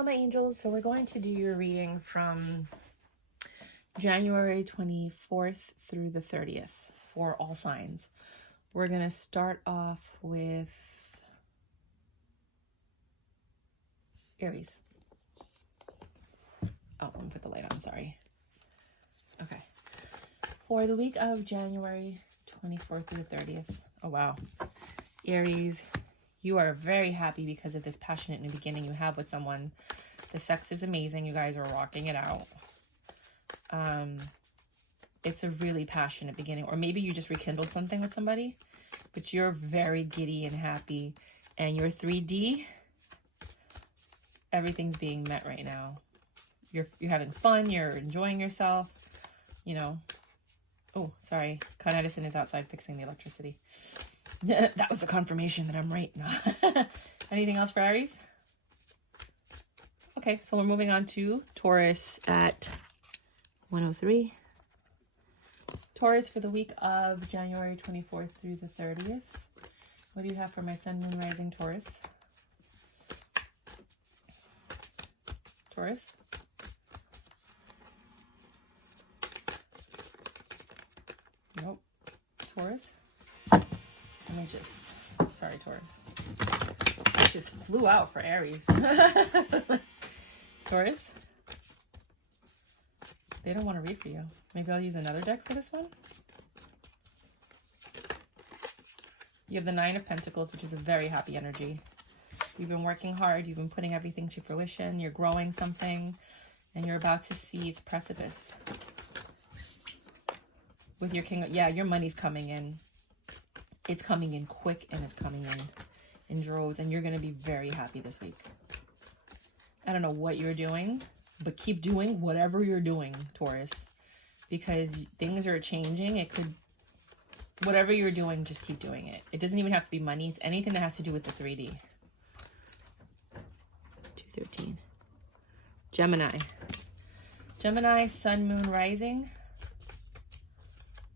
Hello, my angels. So we're going to do your reading from January 24th through the 30th for all signs. We're going to start off with Aries. Oh, let me put the light on, sorry. Okay. For the week of January 24th through the 30th. Oh, wow. Aries, you are very happy because of this passionate new beginning you have with someone. The sex is amazing. You guys are rocking it out. It's a really passionate beginning. Or maybe you just rekindled something with somebody. But you're very giddy and happy. And your 3D, everything's being met right now. You're having fun. You're enjoying yourself. You know. Oh, sorry. Con Edison is outside fixing the electricity. That was a confirmation that I'm right. Anything else for Aries? Okay, so we're moving on to Taurus at 103. Taurus for the week of January 24th through the 30th. What do you have for my sun, moon, rising Taurus? Taurus? Nope. Taurus? Let me just, sorry, Taurus. It just flew out for Aries. Taurus? They don't want to read for you. Maybe I'll use another deck for this one. You have the Nine of Pentacles, which is a very happy energy. You've been working hard. You've been putting everything to fruition. You're growing something. And you're about to see its precipice. With your King, yeah, your money's coming in. It's coming in quick and it's coming in droves. And you're going to be very happy this week. I don't know what you're doing, but keep doing whatever you're doing, Taurus. Because things are changing. It could, whatever you're doing, just keep doing it. It doesn't even have to be money. It's anything that has to do with the 3D. 213. Gemini. Gemini, sun, moon, rising.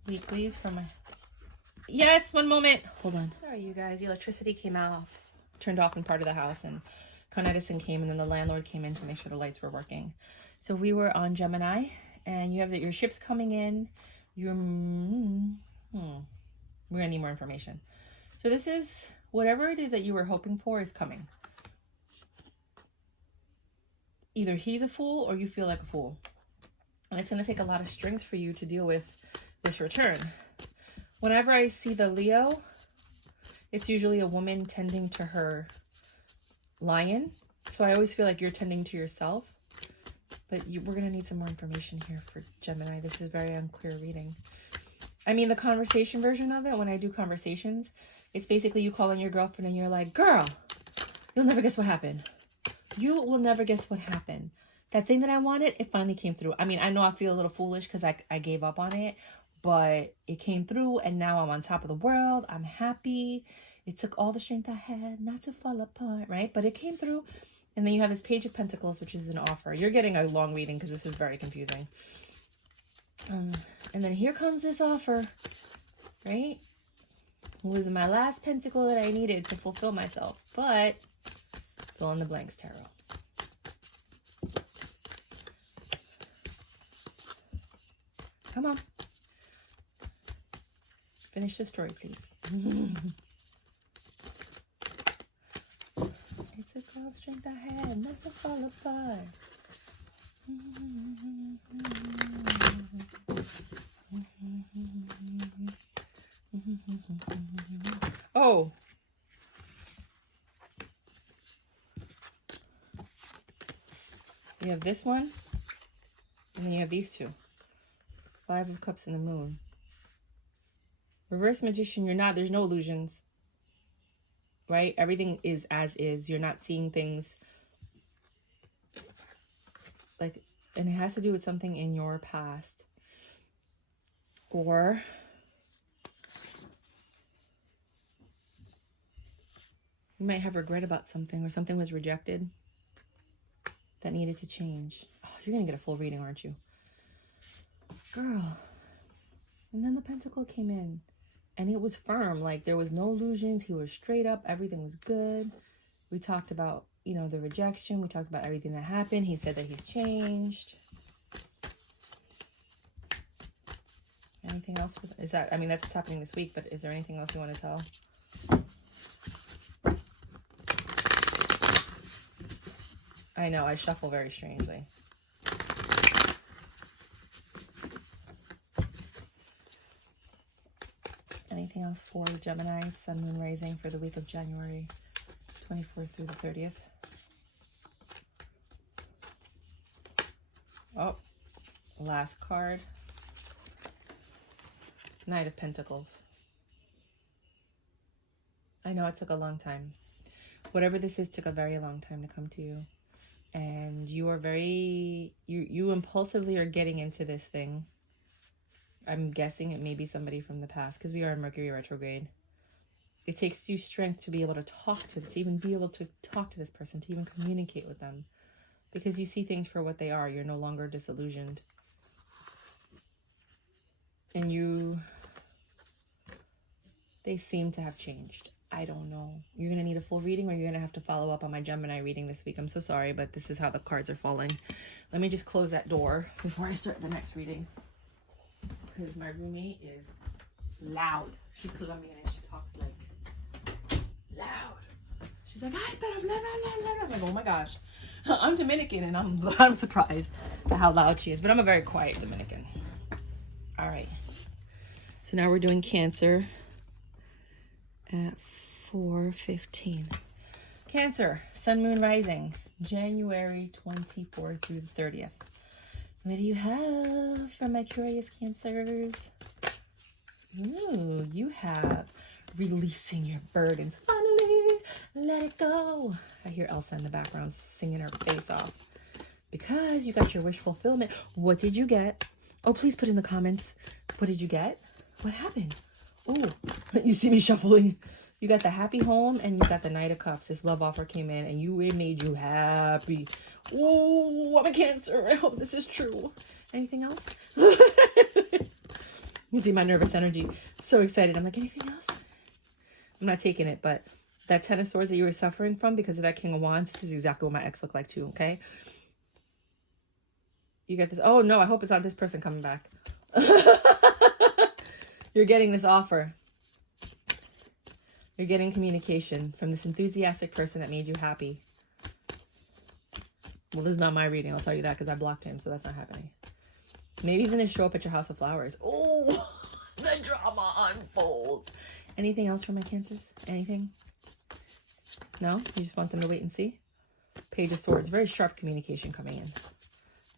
Weeklies for my... Yes, one moment. Hold on. Sorry, you guys. The electricity came off, turned off in part of the house, and Con Edison came, and then the landlord came in to make sure the lights were working. So we were on Gemini, and you have that your ship's coming in. You're... We're going to need more information. So this is... Whatever it is that you were hoping for is coming. Either he's a fool or you feel like a fool. And it's going to take a lot of strength for you to deal with this return. Whenever I see the Leo, it's usually a woman tending to her lion. So I always feel like you're tending to yourself. But we're going to need some more information here for Gemini. This is very unclear reading. I mean, the conversation version of it, when I do conversations, it's basically you calling your girlfriend and you're like, girl, you'll never guess what happened. You will never guess what happened. That thing that I wanted, it finally came through. I mean, I know I feel a little foolish because I gave up on it. But it came through and now I'm on top of the world. I'm happy. It took all the strength I had not to fall apart, right? But it came through. And then you have this Page of Pentacles, which is an offer. You're getting a long reading because this is very confusing. And then here comes this offer, right? It was my last pentacle that I needed to fulfill myself. But fill in the blanks, tarot. Come on. Finish the story, please. It took all the strength I had not to fall apart. Oh. You have this one, and then you have these two. Five of Cups and the Moon. Reverse Magician, you're not, there's no illusions, right? Everything is as is. You're not seeing things like, and it has to do with something in your past. Or you might have regret about something, or something was rejected that needed to change. Oh, you're going to get a full reading, aren't you? Girl. And then the Pentacle came in. And it was firm. Like, there was no illusions. He was straight up. Everything was good. We talked about you know, the rejection. We talked about everything that happened. He said that he's changed. Anything else? Is that, I mean, that's what's happening this week, but is there anything else you want to tell? I know, I shuffle very strangely. Anything else for Gemini, Sun, Moon, Rising for the week of January 24th through the 30th? Oh, last card. Knight of Pentacles. I know it took a long time. Whatever this is took a very long time to come to you. And you are very, you impulsively are getting into this thing. I'm guessing it may be somebody from the past because we are in Mercury retrograde. It takes you strength to be able to talk to this, even be able to talk to this person, to even communicate with them. Because you see things for what they are. You're no longer disillusioned. And they seem to have changed. I don't know. You're going to need a full reading, or you're going to have to follow up on my Gemini reading this week. I'm so sorry, but this is how the cards are falling. Let me just close that door before I start the next reading. Because my roommate is loud. She's Colombian and she talks like loud. She's like, I better blah, blah, blah, blah. I'm like, oh my gosh. I'm Dominican and I'm surprised at how loud she is. But I'm a very quiet Dominican. All right. So now we're doing Cancer at 4:15. Cancer, Sun, Moon, Rising, January 24th through the 30th. What do you have for my curious Cancers? Ooh, you have releasing your burdens. Finally, let it go. I hear Elsa in the background singing her face off. Because you got your wish fulfillment. What did you get? Oh, please put in the comments. What did you get? What happened? Oh, you see me shuffling. You got the happy home and you got the Knight of Cups. This love offer came in and it made you happy. Oh, I'm a Cancer. I hope this is true. Anything else? You see my nervous energy. So excited. I'm like, anything else? I'm not taking it, but that Ten of Swords that you were suffering from because of that King of Wands, this is exactly what my ex looked like too, okay? You get this. Oh, no, I hope it's not this person coming back. You're getting this offer. You're getting communication from this enthusiastic person that made you happy. Well, this is not my reading. I'll tell you that because I blocked him, so that's not happening. Maybe he's going to show up at your house with flowers. Oh, the drama unfolds. Anything else for my Cancers? Anything? No? You just want them to wait and see? Page of Swords. Very sharp communication coming in.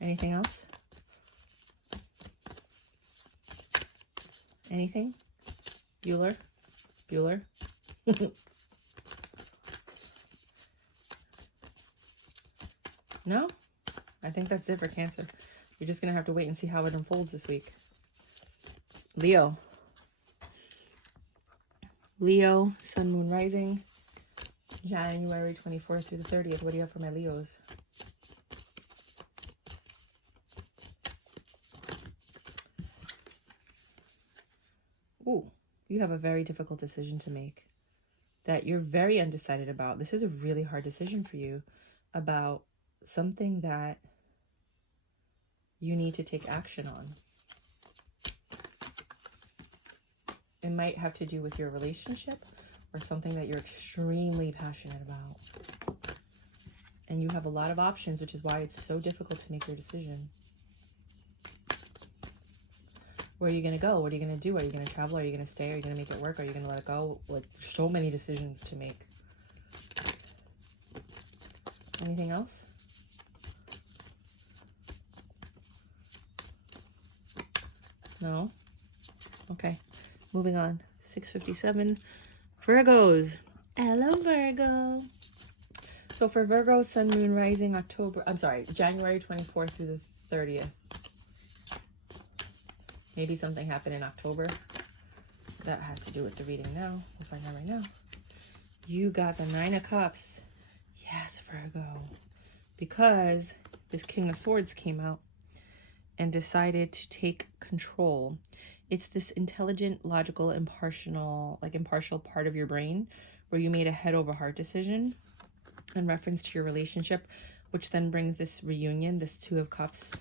Anything else? Anything? Bueller? Bueller? No? I think that's it for Cancer. You're just going to have to wait and see how it unfolds this week. Leo. Leo, Sun, Moon, Rising, January 24th through the 30th. What do you have for my Leos? Ooh, you have a very difficult decision to make that you're very undecided about. This is a really hard decision for you about something that you need to take action on. It might have to do with your relationship or something that you're extremely passionate about. And you have a lot of options, which is why it's so difficult to make your decision. Where are you going to go? What are you going to do? Are you going to travel? Are you going to stay? Are you going to make it work? Are you going to let it go? Like, so many decisions to make. Anything else? No? Okay. Moving on. 6:57. Virgos. Hello, Virgo. So for Virgo, Sun, Moon, Rising, January 24th through the 30th. Maybe something happened in October that has to do with the reading now. We'll find out right now. You got the Nine of Cups. Yes, Virgo. Because this King of Swords came out and decided to take control. It's this intelligent, logical, impartial part of your brain where you made a head over heart decision in reference to your relationship, which then brings this reunion, this Two of Cups,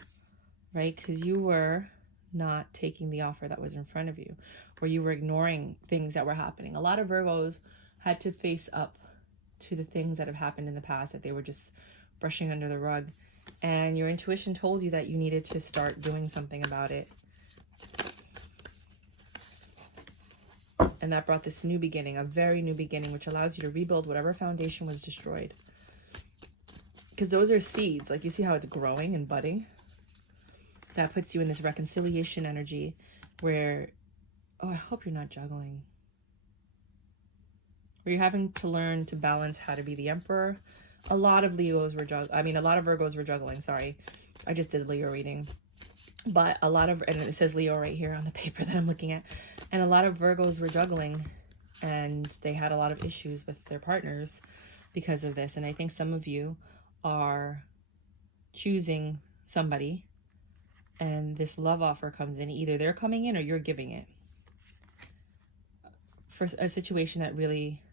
right? Because you were not taking the offer that was in front of you, or you were ignoring things that were happening. A lot of Virgos had to face up to the things that have happened in the past that they were just brushing under the rug. And your intuition told you that you needed to start doing something about it. And that brought this new beginning, a very new beginning, which allows you to rebuild whatever foundation was destroyed. Because those are seeds. Like, you see how it's growing and budding? That puts you in this reconciliation energy where, oh, I hope you're not juggling. Where you're having to learn to balance how to be the emperor. A lot of Leos were a lot of Virgos were juggling, sorry. I just did a Leo reading. But a lot of, and it says Leo right here on the paper that I'm looking at. And a lot of Virgos were juggling, and they had a lot of issues with their partners because of this. And I think some of you are choosing somebody, and this love offer comes in. Either they're coming in or you're giving it. For a situation that really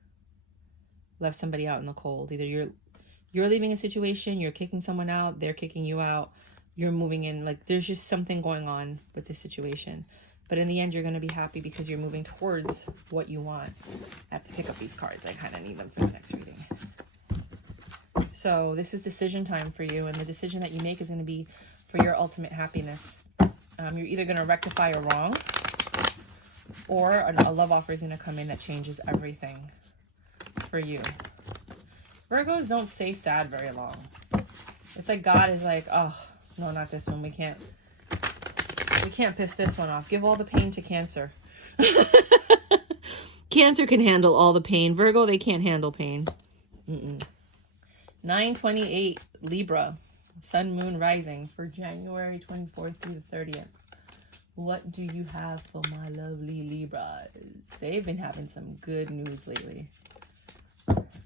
left somebody out in the cold. Either you're leaving a situation, you're kicking someone out, they're kicking you out, you're moving in. Like, there's just something going on with this situation. But in the end, you're going to be happy because you're moving towards what you want. I have to pick up these cards. I kind of need them for the next reading. So this is decision time for you. And the decision that you make is going to be for your ultimate happiness. You're either going to rectify a wrong, or a love offer is going to come in that changes everything for you. Virgos don't stay sad very long. It's like God is like, oh, no, not this one. We can't piss this one off. Give all the pain to Cancer. Cancer can handle all the pain. Virgo, they can't handle pain. 9/28 Libra, Sun, Moon, Rising for January 24th through the 30th. What do you have for my lovely Libras? They've been having some good news lately.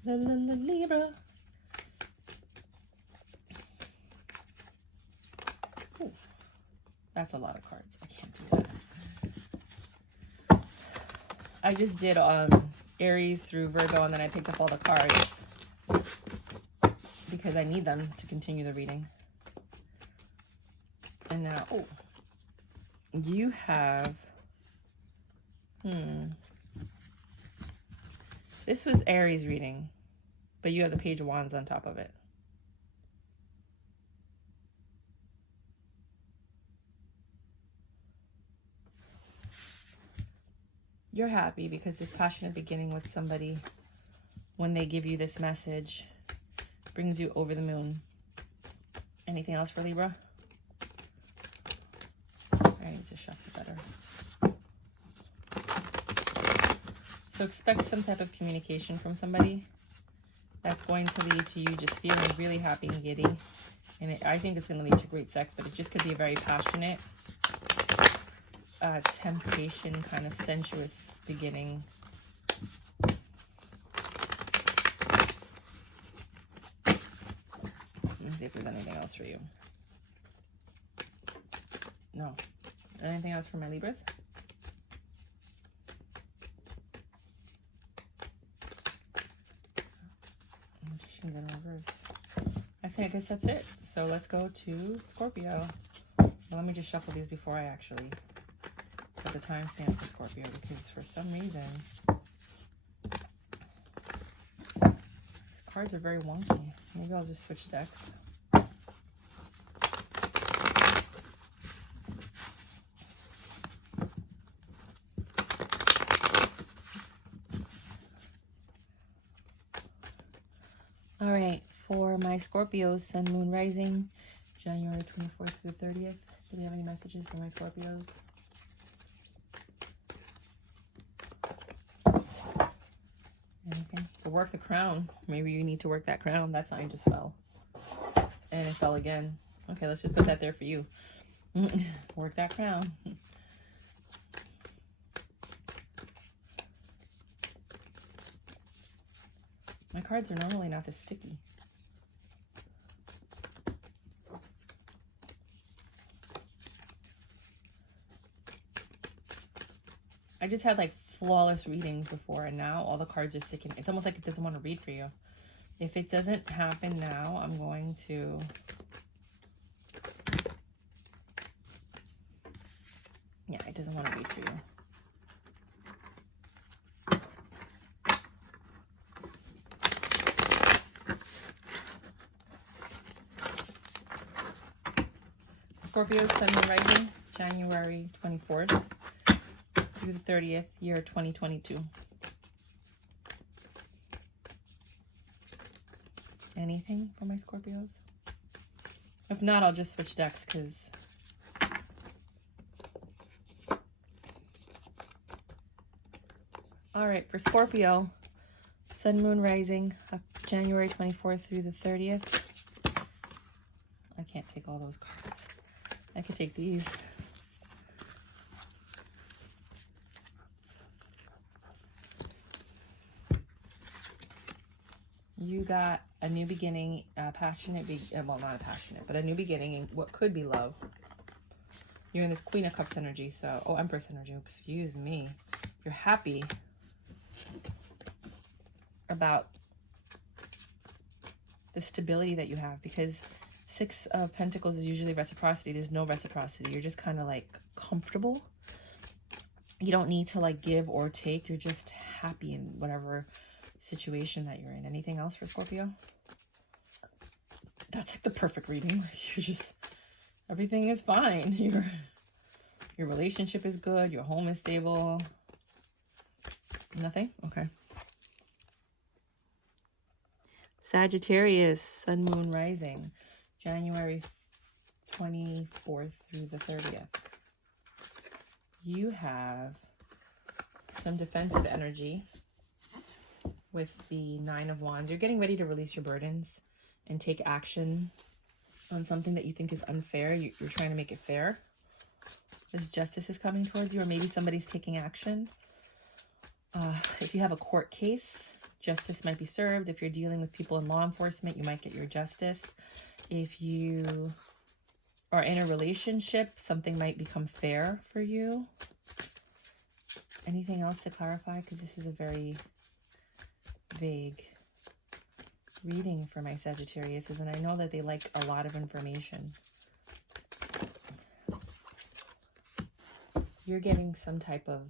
Libra. Ooh, that's a lot of cards. I can't do that. I just did Aries through Virgo, and then I picked up all the cards because I need them to continue the reading. And now, oh, you have, this was Aries reading, but you have the Page of Wands on top of it. You're happy because this passionate beginning with somebody, when they give you this message, brings you over the moon. Anything else for Libra? I need to shuffle better. So expect some type of communication from somebody that's going to lead to you just feeling really happy and giddy. And I think it's going to lead to great sex, but it just could be a very passionate, temptation, kind of sensuous beginning. Let me see if there's anything else for you. No. Anything else for my Libras? Magician's in reverse. I guess that's it. So let's go to Scorpio. Well, let me just shuffle these before I actually put the timestamp for Scorpio, because for some reason these cards are very wonky. Maybe I'll just switch decks. All right, for my Scorpios, Sun, Moon, Rising, January 24th through 30th. Do we have any messages for my Scorpios? Anything? To work the crown. Maybe you need to work that crown. That sign just fell. And it fell again. Okay, let's just put that there for you. Work that crown. My cards are normally not this sticky. I just had like flawless readings before, and now all the cards are sticking. It's almost like it doesn't want to read for you. If it doesn't happen now, I'm going to yeah, it doesn't want to be for you. Scorpio, Sun, Moon, Rising, January 24th through the 30th, year 2022. Anything for my Scorpios? If not, I'll just switch decks because all right, for Scorpio, Sun, Moon, Rising, January 24th through the 30th. I can't take all those cards. I could take these. You got a new beginning, passionate, well, not a passionate, but a new beginning in what could be love. You're in this Queen of Cups energy, so, oh, Empress energy, excuse me. You're happy about the stability that you have, because Six of Pentacles is usually reciprocity. There's no reciprocity. You're just kind of like comfortable. You don't need to like give or take. You're just happy in whatever situation that you're in. Anything else for Scorpio? That's like the perfect reading. You're just, everything is fine. Your relationship is good. Your home is stable. Nothing? Okay. Sagittarius, Sun, Moon, Rising, January 24th through the 30th. You have some defensive energy with the Nine of Wands. You're getting ready to release your burdens and take action on something that you think is unfair. You're trying to make it fair. This justice is coming towards you, or maybe somebody's taking action. If you have a court case, justice might be served. If you're dealing with people in law enforcement, you might get your justice. If you are in a relationship, something might become fair for you. Anything else to clarify? Because this is a very vague reading for my Sagittarius, and I know that they like a lot of information. You're getting some type of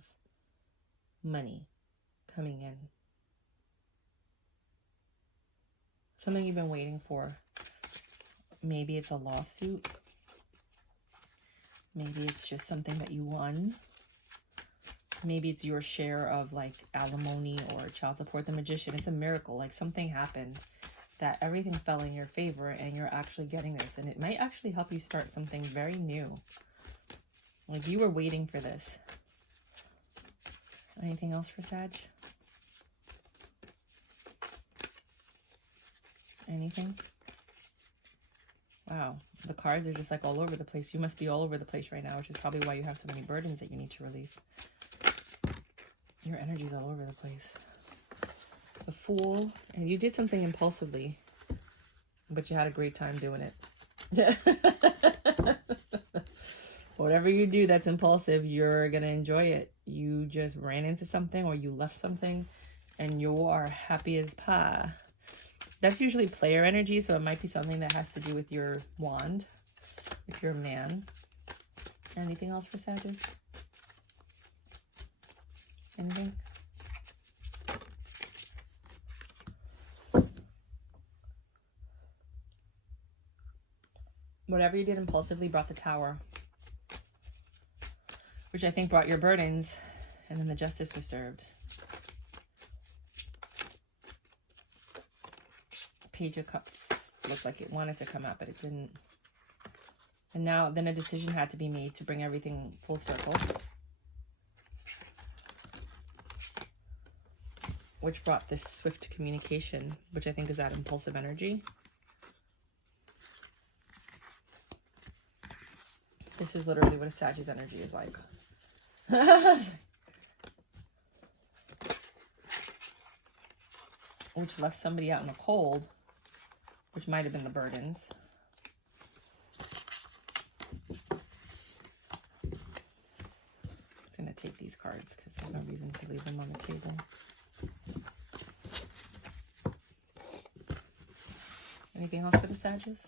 money coming in. Something you've been waiting for. Maybe it's a lawsuit. Maybe it's just something that you won. Maybe it's your share of like alimony or child support. The Magician, it's a miracle. Like something happened that everything fell in your favor and you're actually getting this. And it might actually help you start something very new. Like you were waiting for this. Anything else for Sag? Anything? Wow, the cards are just like all over the place. You must be all over the place right now, which is probably why you have so many burdens that you need to release. Your energy's all over the place. The Fool, and you did something impulsively, but you had a great time doing it. Whatever you do that's impulsive, you're gonna enjoy it. You just ran into something or you left something and you are happy as pie. That's usually player energy, so it might be something that has to do with your wand, if you're a man. Anything else for Sagittarius? Anything? Whatever you did impulsively brought the Tower, which I think brought your burdens, and then the justice was served. Page of Cups looked like it wanted to come out, but it didn't. And now, then a decision had to be made to bring everything full circle, which brought this swift communication, which I think is that impulsive energy. This is literally what a Sagittarius energy is like. Which left somebody out in the cold, which might have been the burdens. I'm going to take these cards because there's no reason to leave them on the table. Anything else for the Sagittarius?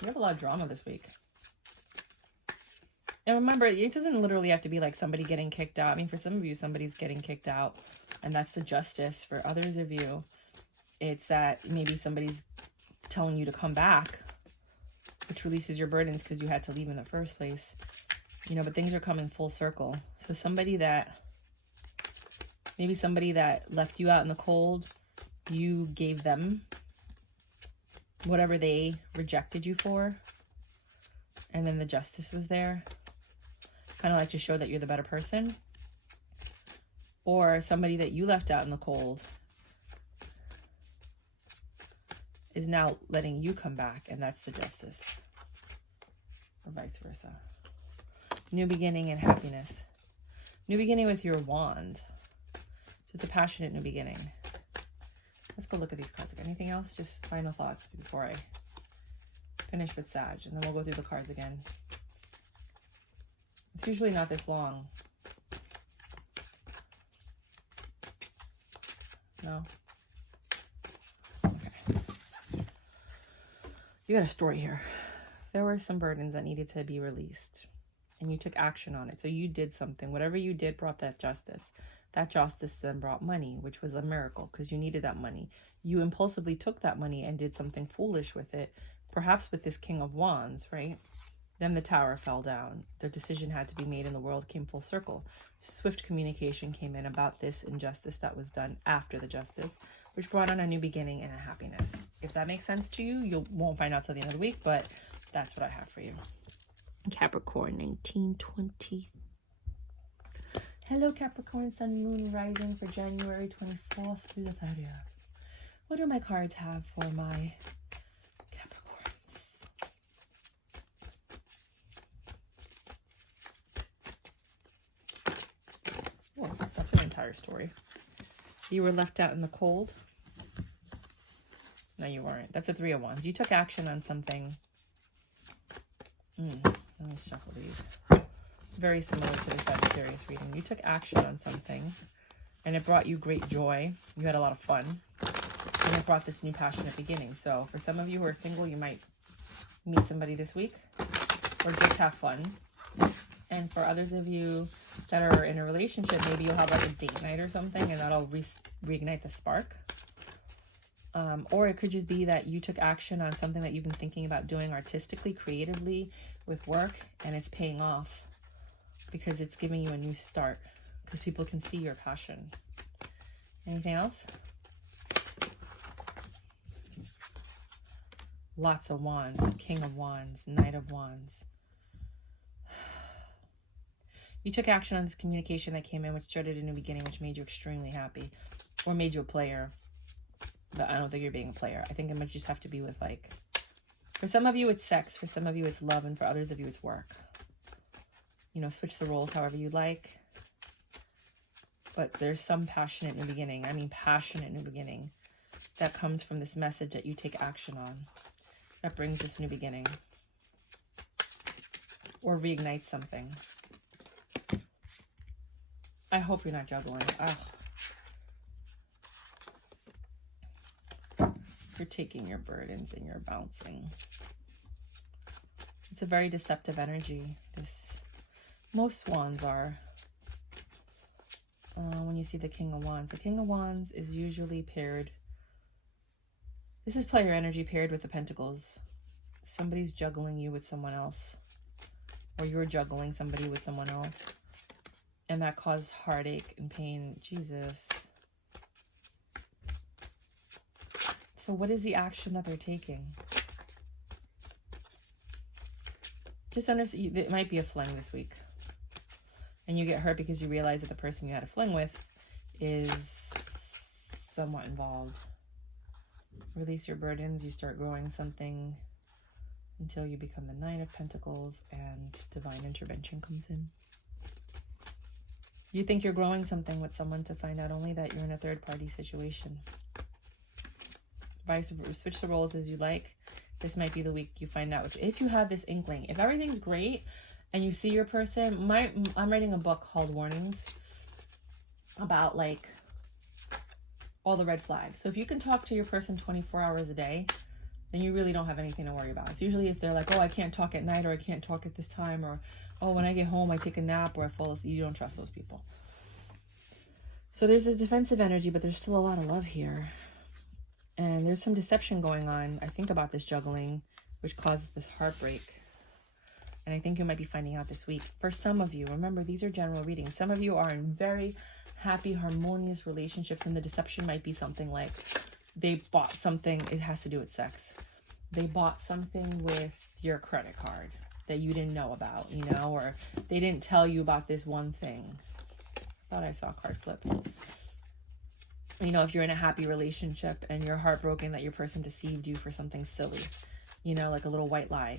You have a lot of drama this week. And remember, it doesn't literally have to be like somebody getting kicked out. I mean, for some of you, somebody's getting kicked out, and that's the justice. For others of you, it's that maybe somebody's telling you to come back, which releases your burdens because you had to leave in the first place. You know, but things are coming full circle. So somebody that, maybe somebody that left you out in the cold, you gave them whatever they rejected you for, and then the justice was there. Kind of like to show that you're the better person. Or somebody that you left out in the cold is now letting you come back, and that's the justice. Or vice versa. New beginning and happiness. New beginning with your wand. So it's a passionate new beginning. Let's go look at these cards. Anything else? Just final thoughts before I finish with Sag, and then we'll go through the cards again. It's usually not this long. No? Okay. You got a story here. There were some burdens that needed to be released, and you took action on it. So you did something. Whatever you did brought that justice. That justice then brought money, which was a miracle because you needed that money. You impulsively took that money and did something foolish with it, perhaps with this King of Wands, right? Then the tower fell down. The decision had to be made and the world came full circle. Swift communication came in about this injustice that was done after the justice, which brought on a new beginning and a happiness. If that makes sense to you, you won't find out till the end of the week, but that's what I have for you. Capricorn, 1920. Hello, Capricorn, Sun, Moon, Rising for January 24th through the 30th. What do my cards have for my Capricorns? Oh, that's an entire story. You were left out in the cold. No, you weren't. That's a Three of Wands. You took action on something. Let me shuffle these. Very similar to the Sagittarius reading. You took action on something, and it brought you great joy. You had a lot of fun, and it brought this new passionate beginning. So for some of you who are single, you might meet somebody this week, or just have fun. And for others of you that are in a relationship, maybe you'll have like a date night or something, and that'll reignite the spark. Or it could just be that you took action on something that you've been thinking about doing artistically, creatively, with work, and it's paying off because it's giving you a new start because people can see your passion. Anything else? Lots of wands. King of Wands, Knight of Wands. You took action on this communication that came in, which started a new beginning, which made you extremely happy, or made you a player. But I don't think you're being a player. I think it might just have to be with, like, for some of you it's sex, for some of you it's love, and for others of you it's work. You know, switch the roles however you like. But there's some passionate new beginning. I mean, passionate new beginning that comes from this message that you take action on. That brings this new beginning. Or reignites something. I hope you're not juggling. Oh. You're taking your burdens and you're bouncing. It's a very deceptive energy. Most wands are. When you see the King of Wands. The King of Wands is usually paired. This is player energy paired with the Pentacles. Somebody's juggling you with someone else. Or you're juggling somebody with someone else. And that caused heartache and pain. Jesus. So what is the action that they're taking? Just understand, it might be a fling this week. And you get hurt because you realize that the person you had a fling with is somewhat involved. Release your burdens. You start growing something until you become the Nine of Pentacles and divine intervention comes in. You think you're growing something with someone to find out only that you're in a third-party situation. Vice versa. Switch the roles as you like. This might be the week you find out. If you have this inkling, if everything's great and you see your person, I'm writing a book called Warnings about, like, all the red flags. So if you can talk to your person 24 hours a day, then you really don't have anything to worry about. It's usually if they're like, oh, I can't talk at night, or I can't talk at this time, or oh, when I get home, I take a nap, or I fall asleep. You don't trust those people. So there's a defensive energy, but there's still a lot of love here. And there's some deception going on, I think, about this juggling, which causes this heartbreak. And I think you might be finding out this week. For some of you, remember, these are general readings. Some of you are in very happy, harmonious relationships, and the deception might be something like they bought something. It has to do with sex. They bought something with your credit card that you didn't know about, you know, or they didn't tell you about this one thing. Thought I saw a card flip. You know, if you're in a happy relationship and you're heartbroken that your person deceived you for something silly, you know, like a little white lie.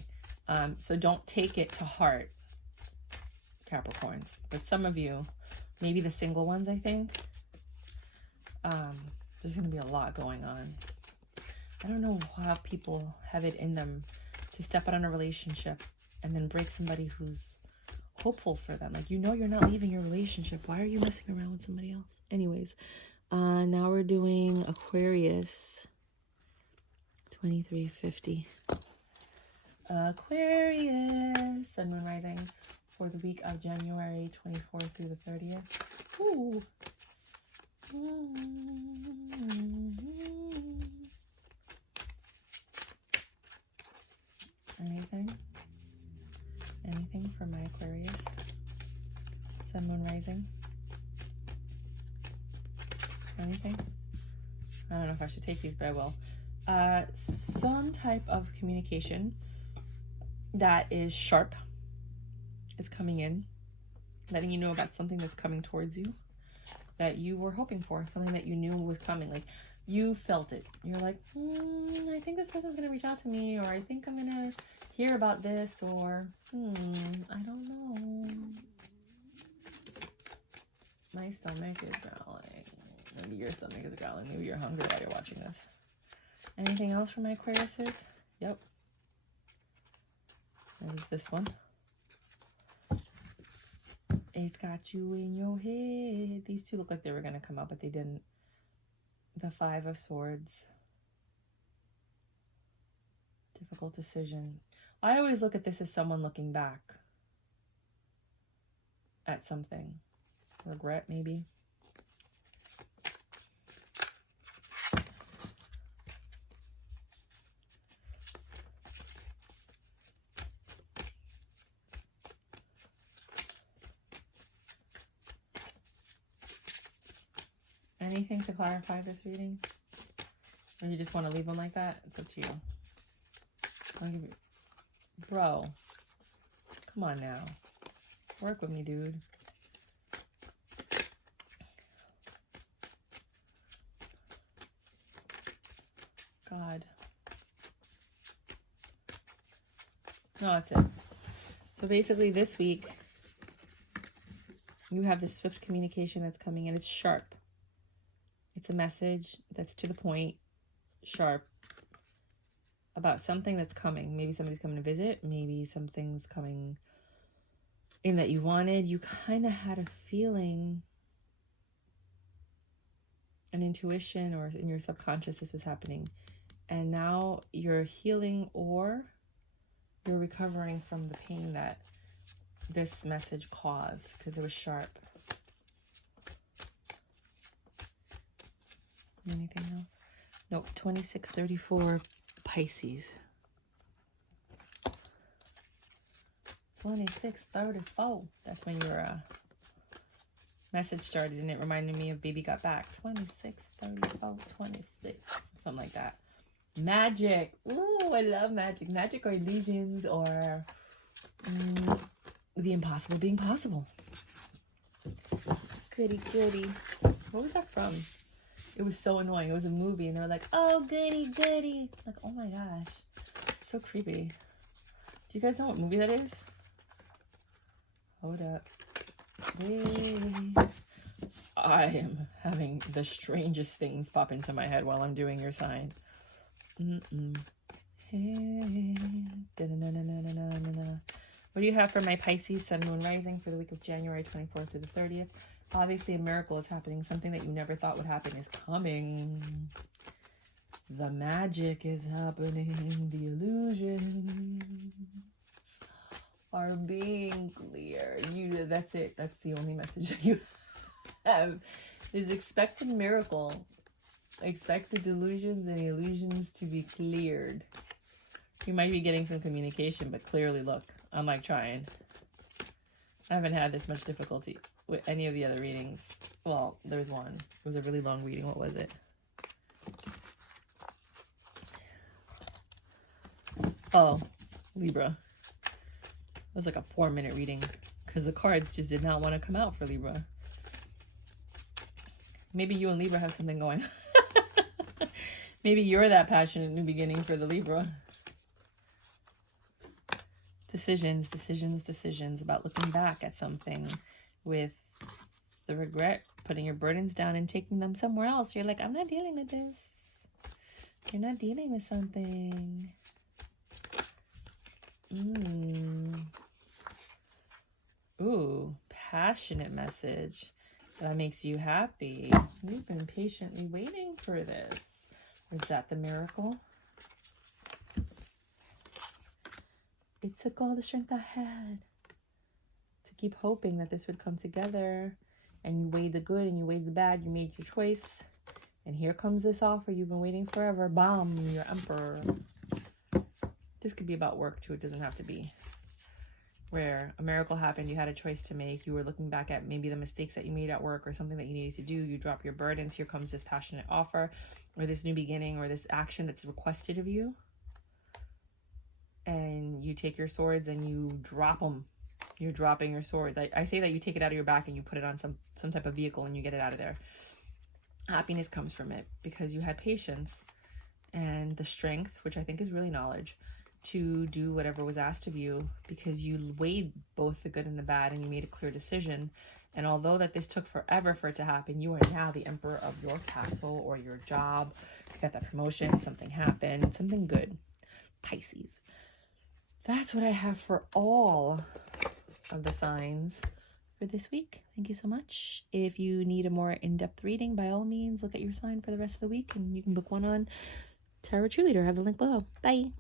So don't take it to heart, Capricorns. But some of you, maybe the single ones, I think, there's going to be a lot going on. I don't know how people have it in them to step out on a relationship and then break somebody who's hopeful for them. Like, you know, you're not leaving your relationship. Why are you messing around with somebody else? Anyways, now we're doing Aquarius 2350. Aquarius, Sun, Moon, Rising for the week of January 24th through the 30th. Ooh. Anything for my Aquarius? Sun, Moon, Rising? Anything? I don't know if I should take these, but I will. Some type of communication that is sharp is coming in, letting you know about something that's coming towards you that you were hoping for, something that you knew was coming. Like, you felt it. You're like, I think this person's going to reach out to me, or I think I'm going to hear about this, or I don't know. My stomach is growling. Maybe your stomach is growling. Maybe you're hungry while you're watching this. Anything else for my Aquariuses? Yep. There's this one. It's got you in your head. These two look like they were going to come up, but they didn't. The Five of Swords. Difficult decision. I always look at this as someone looking back at something. Regret, maybe. Anything to clarify this reading? Or you just want to leave them like that? It's up to you. I'll give you... Bro. Come on now. Work with me, dude. God. No, that's it. So basically this week, you have this swift communication that's coming in. It's sharp. It's a message that's to the point, sharp, about something that's coming. Maybe somebody's coming to visit. Maybe something's coming in that you wanted. You kind of had a feeling, an intuition, or in your subconscious this was happening. And now you're healing, or you're recovering from the pain that this message caused because it was sharp. Anything else? Nope. 2634 Pisces. 2634. That's when your message started, and it reminded me of Baby Got Back. 2634, 26. Something like that. Magic. Ooh, I love magic. Magic or illusions, or the impossible being possible. Goody, goody. What was that from? It was so annoying. It was a movie, and they were like, oh, goody, goody. Like, oh my gosh. So creepy. Do you guys know what movie that is? Hold up. Wait. I am having the strangest things pop into my head while I'm doing your sign. Hey. What do you have for my Pisces, Sun, Moon, Rising for the week of January 24th to the 30th? Obviously, a miracle is happening. Something that you never thought would happen is coming. The magic is happening. The illusions are being clear. That's it. That's the only message you have. Is expect a miracle. Expect the delusions and illusions to be cleared. You might be getting some communication, but clearly, look, I'm like trying. I haven't had this much difficulty with any of the other readings. Well, there was one. It was a really long reading. What was it? Oh, Libra. It was like a 4-minute reading because the cards just did not want to come out for Libra. Maybe you and Libra have something going. Maybe you're that passionate new beginning for the Libra. Decisions, decisions, decisions about looking back at something with the regret, putting your burdens down and taking them somewhere else. You're like, I'm not dealing with this. You're not dealing with something. Ooh, passionate message that makes you happy. You've been patiently waiting for this. Is that the miracle? It took all the strength I had to keep hoping that this would come together. And you weighed the good and you weighed the bad. You made your choice. And here comes this offer you've been waiting forever. Bam, your emperor. This could be about work too. It doesn't have to be. Where a miracle happened, you had a choice to make. You were looking back at maybe the mistakes that you made at work or something that you needed to do. You drop your burdens. Here comes this passionate offer or this new beginning or this action that's requested of you. And you take your swords and you drop them. You're dropping your swords. I say that you take it out of your back and you put it on some type of vehicle and you get it out of there. Happiness comes from it because you had patience and the strength, which I think is really knowledge, to do whatever was asked of you because you weighed both the good and the bad and you made a clear decision. And although that this took forever for it to happen, you are now the emperor of your castle or your job. You got that promotion, something happened, something good. Pisces. That's what I have for all of the signs for this week. Thank you so much. If you need a more in-depth reading, by all means, look at your sign for the rest of the week and you can book one on Tarot Cheerleader. I have the link below. Bye.